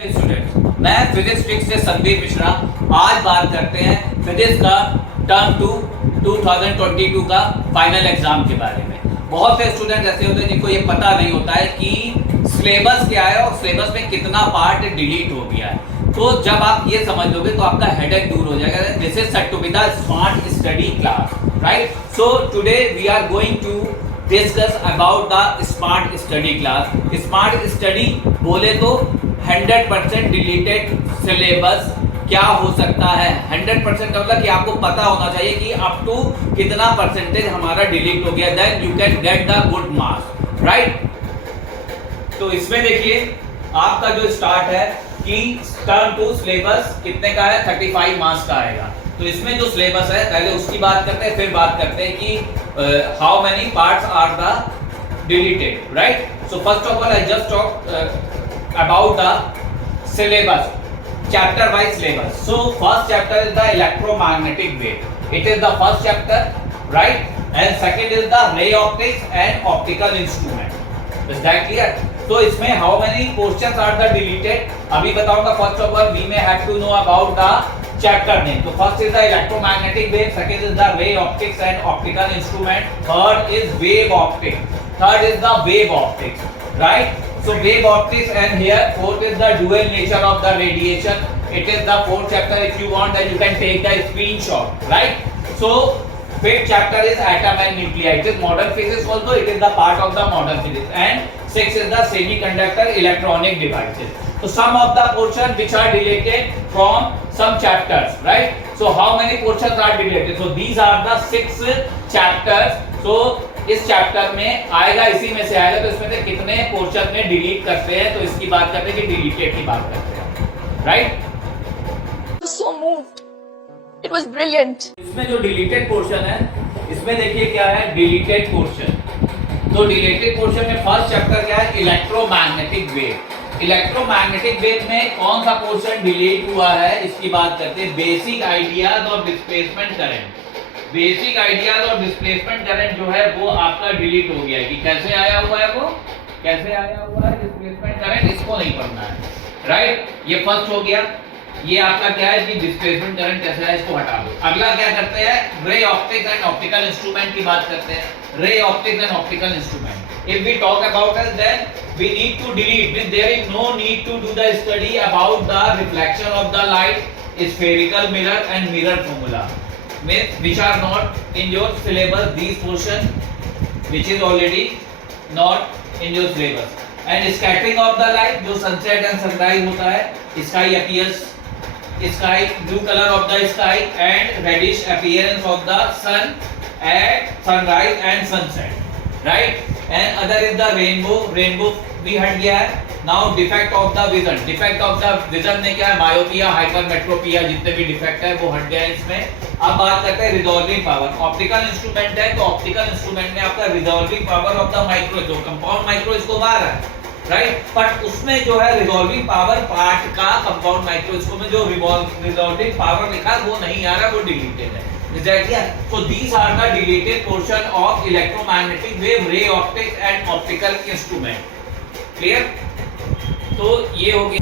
Student, मैं physics fix से संदीप मिश्रा। आज बात करते हैं फिजिक्स का टर्म 2022 का फाइनल एग्जाम के बारे में। बहुत से स्टूडेंट ऐसे होते हैं जिनको ये पता नहीं होता है कि सिलेबस क्या है और सिलेबस में कितना पार्ट डिलीट हो गया है। तो जब आप ये समझ लोगे तो आपका हेडेक दूर हो जाएगा। This is set to be the smart study class, right? So today we are going to discuss about the smart study class. Smart study बोले तो 100% डिलीटेड सिलेबस क्या हो सकता है। 100% का मतलब कि आपको पता होना चाहिए कि अप टू कितना परसेंटेज हमारा डिलीट हो गया, then you can get the good marks, right? तो इसमें देखिए आपका जो स्टार्ट है कि टर्म 2 सिलेबस कितने का है, 35 मार्क्स का आएगा। तो इसमें जो सिलेबस है पहले उसकी बात करते हैं, फिर बात करते हैं कि how many parts are the deleted, right? So first of all I just talk about the syllabus, chapter wise syllabus. So first chapter is the electromagnetic wave. It is the first chapter, right? And second is the ray optics and optical instrument. Is that clear? So इसमें how many portions are the deleted? अभी बताऊंगा। First of all we may have to know about the chapter name. So first is the electromagnetic wave, second is the ray optics and optical instrument, third is wave optics, third is the wave optics, right? So wave optics, and here fourth is the dual nature of the radiation. It is the fourth chapter. If you want then you can take the screenshot, right? So fifth chapter is atom and nuclei. It is modern physics also, it is the part of the modern physics. And sixth is the semiconductor electronic devices. So some of the portions which are related from some chapters, right? So how many portions are related? So these are the 6 chapters. So इस chapter में आएगा, इसी में से आएगा। तो इसमें से कितने पोर्शन में डिलीट करते हैं, तो इसकी बात करते हैं कि डिलीटेड की बात करते हैं, right? So moved. It was brilliant. इसमें जो डिलीटेड पोर्शन है, इसमें देखिए क्या है डिलीटेड पोर्शन। तो डिलीटेड पोर्शन में फर्स्ट चैप्टर क्या है, इलेक्ट्रोमैग्नेटिक वेव। इलेक्ट्रोमैग्नेटिक वेव में कौन सा पोर्शन डिलीट हुआ है, इसकी बात करते हैं। बेसिक आइडियाज और डिस्प्लेसमेंट करंट। बेसिक आइडियाज और डिस्प्लेसमेंट करंट जो है वो आपका डिलीट हो गया है। कि कैसे आया हुआ है, वो कैसे आया हुआ है डिस्प्लेसमेंट करंट, इसको नहीं पढ़ना है, राइट? ये फर्स्ट हो गया। ये आपका क्या है कि डिस्प्लेसमेंट करंट कैसे है, इसको हटा दो। अगला क्या करते हैं, ray optics and optical instrument की बात करते हैं। Ray optics and optical instrument, if we talk about it then we need to delete, means there is no need to do the study about the reflection of the light, spherical mirror and mirror formula, which are not in your syllabus. These portion which is already not in your syllabus. And scattering of the light, जो sunset and sunrise होता है, sky appears, sky blue color of the sky and reddish appearance of the sun at sunrise and sunset, right? And other is the rainbow भी हट गया है। Now defect of the vision, defect of the vision में क्या है, myopia, hypermetropia, जितने भी defect है वो हट गया है इसमें। अब बात करते हैं रिजॉल्विंग पावर। ऑप्टिकल इंस्ट्रूमेंट है तो ऑप्टिकल इंस्ट्रूमेंट में आपका resolving power of the micro, जो कंपाउंड माइक्रोस्कोप आ रहा है, राइट? बट उसमें जो है रिजॉल्विंग पावर पार्ट का कंपाउंड माइक्रोस्कोप में जो रिजॉल्विंग पावर लिखा है वो नहीं आ रहा, वो डिलीटेड है। Is that clear? So these are the deleted portion of electromagnetic wave, ray optics and optical instrument. Clear? तो ये हो गया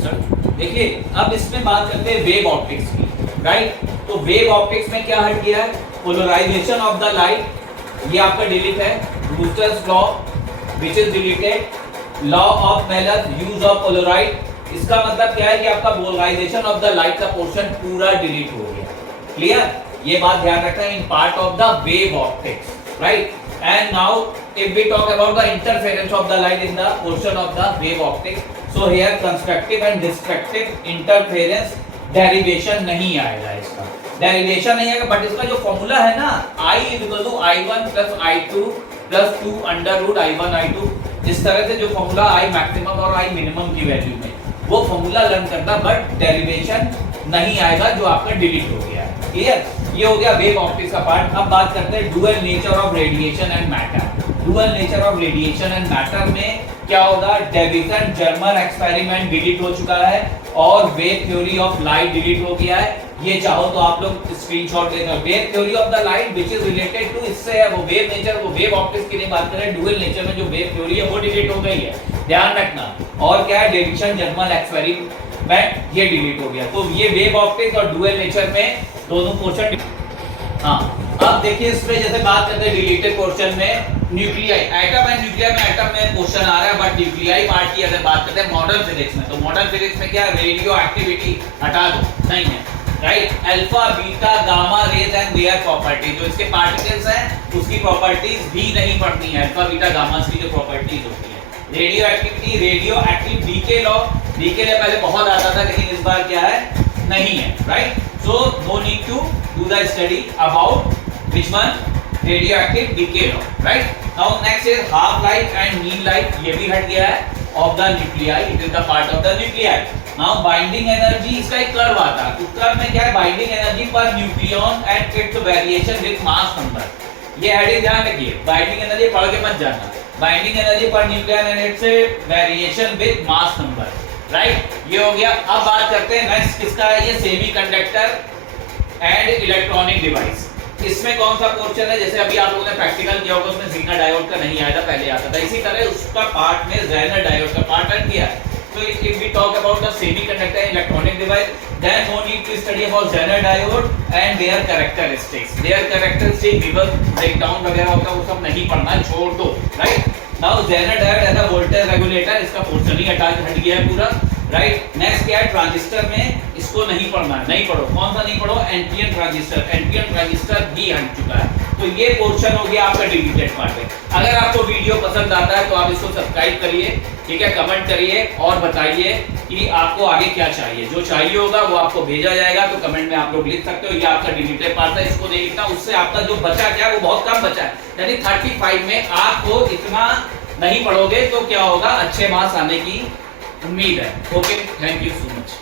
सर। देखिए अब इसमें बात करते हैं वेव ऑप्टिक्स की, राइट? तो वेव ऑप्टिक्स में क्या हट गया है, पोलराइजेशन ऑफ द लाइट, ये आपका डिलीट है। Brewster's law which is deleted. Law of Malus, use of polaroid, इसका मतलब क्या है कि आपका पोलराइजेशन ऑफ द लाइट का पोर्शन पूरा डिलीट हो गया। क्लियर? ये बात ध्यान रखना in part of the wave optics, right? And now if we talk about the interference of the light in the portion of the wave optics, so here constructive and destructive interference derivation नहीं आएगा, इसका derivation नहीं आएगा। But इसका जो formula है ना, I equal to I1 plus I2 plus 2 under root I1 I2, इस तरह से जो फॉर्मूला I मैक्सिमम और I मिनिमम की वैल्यू में, वो फॉर्मूला लर्न करना, बट डेरिवेशन नहीं आएगा जो आपका डिलीट हो गया है। क्लियर? ये हो गया वेव ऑप्टिक्स का पार्ट। अब बात करते हैं dual nature of radiation and matter. Dual nature of radiation and matter में क्या होगा, डेविसन जर्मन एक्सपेरिमेंट डिलीट हो चुका है और wave theory of light delete हो गया है। ये चाहो तो आप लोग स्क्रीनशॉट ले सकते। Wave theory of the light which is related to, इससे है वो वेव नेचर, वो वेव ऑप्टिक्स की नहीं बात कर रहे हैं, डुअल नेचर में जो वेव थ्योरी है वो डिलीट हो गई है, ध्यान रखना। और क्या है, डेविसन जर्मन एक्सपेरिमेंट ये डिलीट हो गया। तो ये वेव ऑप्टिक्स और डुअल नेचर में दोनों पोर्शन। हाँ, अब देखिए इसमें जैसे बात करते हैं डिलीटेड पोर्शन में न्यूक्लियाई, एटम एंड न्यूक्लियर में एटम में क्वेश्चन आ रहा है, बट न्यूक्लियाई पार्ट की अगर बात करते हैं मॉडर्न फिजिक्स में, तो मॉडर्न फिजिक्स में क्या है, रेडियो एक्टिविटी हटा दो, नहीं है, right. Alpha beta gamma rays and their property, जो इसके पार्टिकल्स हैं उसकी प्रॉपर्टीज भी नहीं पढ़नी है, अल्फा बीटा गामा की जो प्रॉपर्टीज होती है। Radioactivity, radioactive decay law, decay law पहले बहुत आता था लेकिन इस बार क्या है, नहीं है, right. So no need to do the study about which one, radioactive decay law, right? Now next is half life and mean life, ये भी हट गया है of the nuclei, it is the part of the nuclei. Now binding energy, इसका एक curve आता है, तो कर्व में क्या है, binding energy per nucleon and its variation with mass number, ये हेडिंग ध्यान रखिए, binding energy पढ़ के मत जाना, binding energy per nucleon and its variation with mass number, right? ये हो गया। अब बात करते हैं नेक्स्ट किसका है, ये सेमीकंडक्टर एंड इलेक्ट्रॉनिक डिवाइस। इसमें कौन सा पोर्शन है, जैसे अभी आप लोगों ने प्रैक्टिकल किया होगा उसमें ज़ीना डायोड का नहीं आया था, पहले आता था, इसी तरह उसका पार्ट में ज़ेनर डायोड का पार्ट हट गया है। तो if we talk about the semiconductor electronic device, then no need to study about Zener diode and their characteristics, reverse breakdown वगैरह होता है वो सब नहीं पढ़ना, छोड़ दो, right. Now Zener diode as a voltage regulator, इसका पोर्शन ही हट गया है पूरा, राइट। नेक्स्ट क्या है, ट्रांजिस्टर में इसको नहीं पढ़ना है, नहीं पढ़ो, कौन सा नहीं पढ़ो, एनपीएन ट्रांजिस्टर, एनपीएन ट्रांजिस्टर भी हट चुका है। तो ये पोर्शन हो गया आपका डिलीटेड पार्ट है। अगर आपको वीडियो पसंद आता है तो आप इसको सब्सक्राइब करिए, ठीक है, कमेंट करिए और बताइए कि आपको आगे क्या चाहिए, जो चाहिए होगा वो आपको भेजा जाएगा, तो कमेंट में आप लोग लिख सकते हो। ये आपका डिलीटेड पार्ट है, इसको नहीं लिखना, उससे आपका जो बचा क्या वो बहुत कम बचा है, यानी 35 में आपको इतना नहीं पढ़ोगे तो क्या होगा, अच्छे मार्क्स आने की उम्मीद है। Okay, thank you so much.